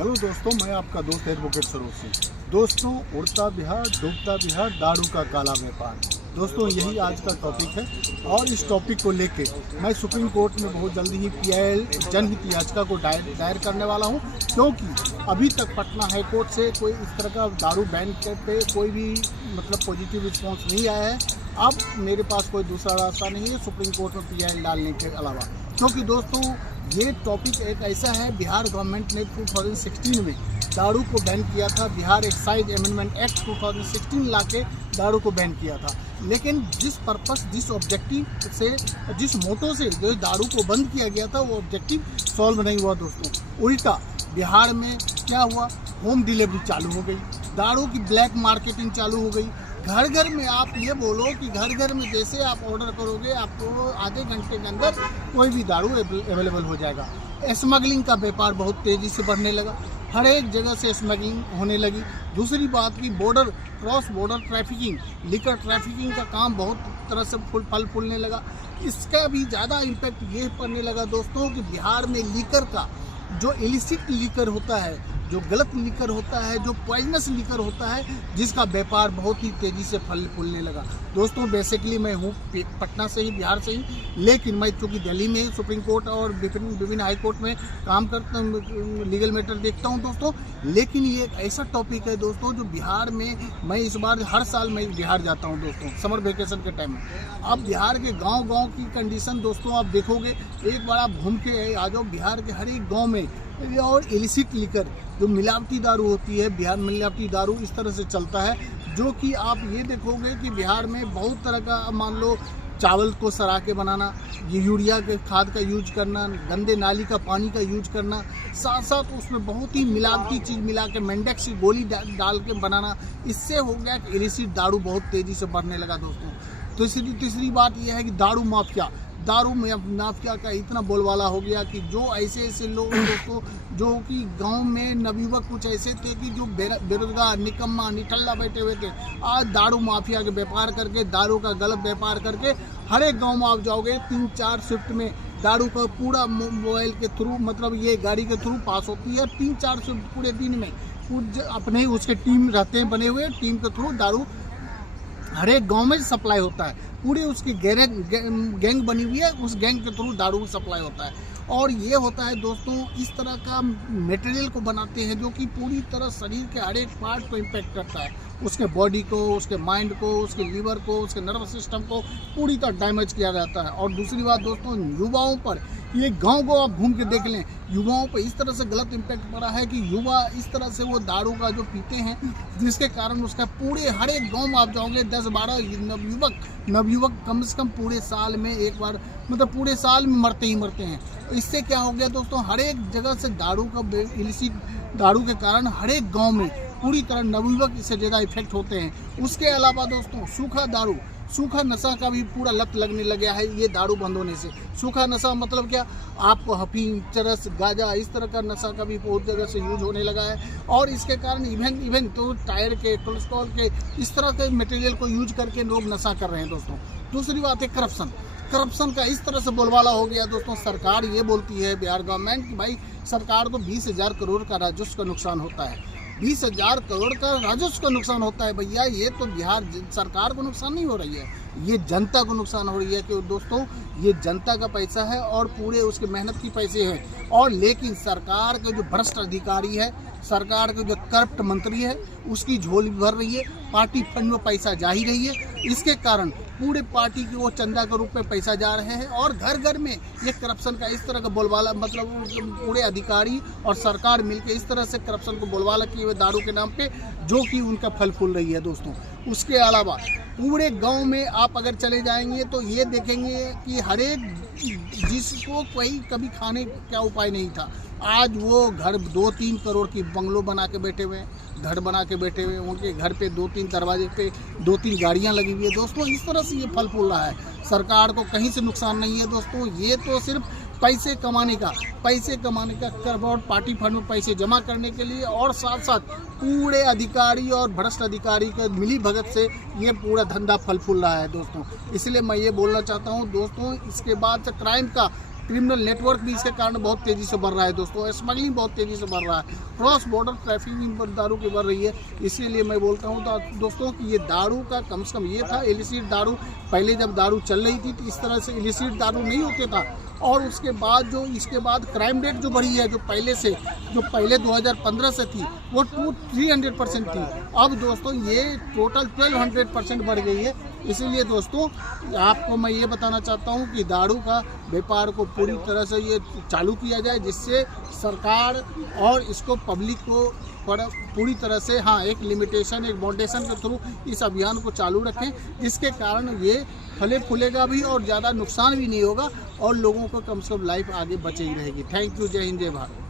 Hello दोस्तों, मैं आपका दोस्त एडवोकेट सरोज सिंह। दोस्तों, उड़ता बिहार डूबता बिहार दारू का काला व्यापार, दोस्तों यही आज का टॉपिक है। और इस टॉपिक को लेके मैं सुप्रीम कोर्ट में बहुत जल्दी ही PIL जनहित याचिका को दायर करने वाला हूं, क्योंकि अभी तक पटना हाई कोर्ट से कोई इस तरह का दारू बैन पे कोई भी पॉजिटिव रिस्पॉन्स नहीं आया है। अब मेरे पास कोई दूसरा रास्ता नहीं है सुप्रीम कोर्ट में PIL डालने के अलावा, क्योंकि दोस्तों ये टॉपिक एक ऐसा है, बिहार गवर्नमेंट ने 2016 में दारू को बैन किया था। बिहार एक्साइज अमेंडमेंट एक्ट 2016 लाके दारू को बैन किया था, लेकिन जिस पर्पस, जिस ऑब्जेक्टिव से, जिस मोटो से जो दारू को बंद किया गया था, वो ऑब्जेक्टिव सॉल्व नहीं हुआ दोस्तों। उल्टा बिहार में क्या हुआ, होम डिलीवरी चालू हो गई, दारू की ब्लैक मार्केटिंग चालू हो गई। घर घर में आप ये बोलो कि घर घर में जैसे आप ऑर्डर करोगे आपको आधे घंटे के अंदर कोई भी दारू अवेलेबल हो जाएगा। स्मगलिंग का व्यापार बहुत तेज़ी से बढ़ने लगा, हर एक जगह से स्मगलिंग होने लगी। दूसरी बात की cross border trafficking, liquor trafficking का काम बहुत तरह से फल फूलने लगा। इसका भी ज़्यादा इम्पैक्ट ये पड़ने लगा दोस्तों कि बिहार में लिकर का जो इलिसिट लिकर होता है, जो गलत लिकर होता है, जो पॉइजनस लिकर होता है, जिसका व्यापार बहुत ही तेज़ी से फल फूलने लगा। दोस्तों बेसिकली मैं हूँ पटना से ही, बिहार से ही, लेकिन मैं चूँकि दिल्ली में सुप्रीम कोर्ट और विभिन्न हाई कोर्ट में काम करता हूँ, लीगल मैटर देखता हूँ दोस्तों। लेकिन ये एक ऐसा टॉपिक है दोस्तों जो बिहार में, मैं इस बार हर साल मैं बिहार जाता हूँ दोस्तों समर वेकेशन के टाइम में। अब बिहार के गाँव की कंडीशन दोस्तों आप देखोगे, एक बार आप घूम के आ जाओ, बिहार के हर एक गाँव में और इलिसिट लिकर जो मिलावटी दारू होती है, बिहार में मिलावटी दारू इस तरह से चलता है, जो कि आप ये देखोगे कि बिहार में बहुत तरह का, मान लो चावल को सड़ा के बनाना, ये यूरिया के खाद का यूज करना, गंदे नाली का पानी का यूज करना, साथ साथ उसमें बहुत ही मिलावटी चीज़ मिला के मेंडेक्स की गोली डाल के बनाना, इससे हो गया कि इलिसिट दारू बहुत तेज़ी से बढ़ने लगा दोस्तों। तीसरी बात यह है कि दारू माफिया का इतना बोलबाला हो गया कि जो ऐसे लोग दोस्तों जो कि गांव में नवयुवक कुछ ऐसे थे कि जो बेरोजगार, निकम्मा, निठल्ला बैठे हुए थे, आज दारू माफिया के व्यापार करके, दारू का गलत व्यापार करके हर एक गांव में आप जाओगे 3-4 शिफ्ट में दारू का पूरा मोबाइल के थ्रू, ये गाड़ी के थ्रू पास होती है। 3-4 शिफ्ट पूरे दिन में अपने उसके टीम रहते हैं बने हुए, टीम के थ्रू दारू हर एक गांव में सप्लाई होता है। पूरी उसकी गैंग बनी हुई है, उस गैंग के थ्रू दारू सप्लाई होता है। और ये होता है दोस्तों, इस तरह का मटेरियल को बनाते हैं जो कि पूरी तरह शरीर के हर एक पार्ट को इम्पेक्ट करता है, उसके बॉडी को, उसके माइंड को, उसके लीवर को, उसके नर्वस सिस्टम को पूरी तरह डैमेज किया जाता है। और दूसरी बात दोस्तों, युवाओं पर, ये गांव को आप घूम के देख लें, युवाओं पर इस तरह से गलत इम्पैक्ट पड़ा है कि युवा इस तरह से वो दारू का जो पीते हैं, जिसके कारण उसका पूरे हर एक गांव में आप जाओगे 10-12 नवयुवक कम से कम पूरे साल में एक बार, पूरे साल में मरते ही मरते हैं। इससे क्या हो गया दोस्तों, हर एक जगह से दारू का इलिसिट दारू के कारण हर एक गाँव में पूरी तरह नवयुवक इससे ज़्यादा इफेक्ट होते हैं। उसके अलावा दोस्तों सूखा नशा का भी पूरा लत लगने लगा है ये दारू बंद होने से। सूखा नशा मतलब क्या, आपको अफीम, चरस, गांजा, इस तरह का नशा का भी बहुत जगह से यूज होने लगा है। और इसके कारण इवन तो टायर के, कोलेस्ट्रॉल के, इस तरह के मटेरियल को यूज करके लोग नशा कर रहे हैं दोस्तों। दूसरी बात है करप्शन का इस तरह से बोलबाला हो गया दोस्तों। सरकार ये बोलती है, बिहार गवर्नमेंट, कि भाई सरकार को 20,000 करोड़ का राजस्व का नुकसान होता है। 20,000 करोड़ का राजस्व का नुकसान होता है भैया, ये तो बिहार सरकार को नुकसान नहीं हो रही है, ये जनता को नुकसान हो रही है। कि दोस्तों ये जनता का पैसा है और पूरे उसके मेहनत की पैसे हैं। और लेकिन सरकार के जो भ्रष्ट अधिकारी है, सरकार के जो करप्ट मंत्री है, उसकी झोली भर रही है, पार्टी फंड में पैसा जा ही रही है। इसके कारण पूरे पार्टी के वो चंदा के रूप में पैसा जा रहे हैं और घर घर में ये करप्शन का इस तरह का बोलबाला, पूरे अधिकारी और सरकार मिलकर इस तरह से करप्शन को बोलबाला किए हुए दारू के नाम पे, जो कि उनका फल फूल रही है दोस्तों। उसके अलावा पूरे गांव में आप अगर चले जाएंगे तो ये देखेंगे कि हर एक जिसको कोई कभी खाने का उपाय नहीं था, आज वो घर 2-3 करोड़ की बंगलो बना के बैठे हुए हैं, घर बना के बैठे हुए हैं। उनके घर पे 2-3 दरवाजे पे 2-3 गाड़ियां लगी हुई है दोस्तों। इस तरह से ये फल फूल रहा है, सरकार को कहीं से नुकसान नहीं है दोस्तों। ये तो सिर्फ पैसे कमाने का करवट, पार्टी फंड में पैसे जमा करने के लिए, और साथ साथ पूरे अधिकारी और भ्रष्ट अधिकारी के मिली भगत से ये पूरा धंधा फल फूल रहा है दोस्तों। इसलिए मैं ये बोलना चाहता हूँ दोस्तों, इसके बाद से क्रिमिनल नेटवर्क भी इसके कारण बहुत तेज़ी से बढ़ रहा है दोस्तों। स्मगलिंग बहुत तेज़ी से बढ़ रहा है, क्रॉस बॉर्डर ट्रैफिकिंग दारू की बढ़ रही है। इसीलिए मैं बोलता हूँ दोस्तों कि ये दारू का कम से कम ये था इलिसिट दारू। पहले जब दारू चल रही थी तो इस तरह से इलिसिट दारू नहीं होते था। और उसके बाद जो इसके बाद क्राइम रेट जो बढ़ी है, जो पहले 2015 से थी वो 300% थी, अब दोस्तों ये टोटल 1200% बढ़ गई है। इसीलिए दोस्तों आपको मैं ये बताना चाहता हूँ कि दारू का व्यापार को पूरी तरह से ये चालू किया जाए, जिससे सरकार और इसको पब्लिक को पूरी तरह से एक लिमिटेशन, एक मॉडरेशन के थ्रू इस अभियान को चालू रखें, जिसके कारण ये फले फूलेगा भी और ज़्यादा नुकसान भी नहीं होगा और लोगों को कम से कम लाइफ आगे बची ही रहेगी। Thank you. जय हिंद, जय भारत।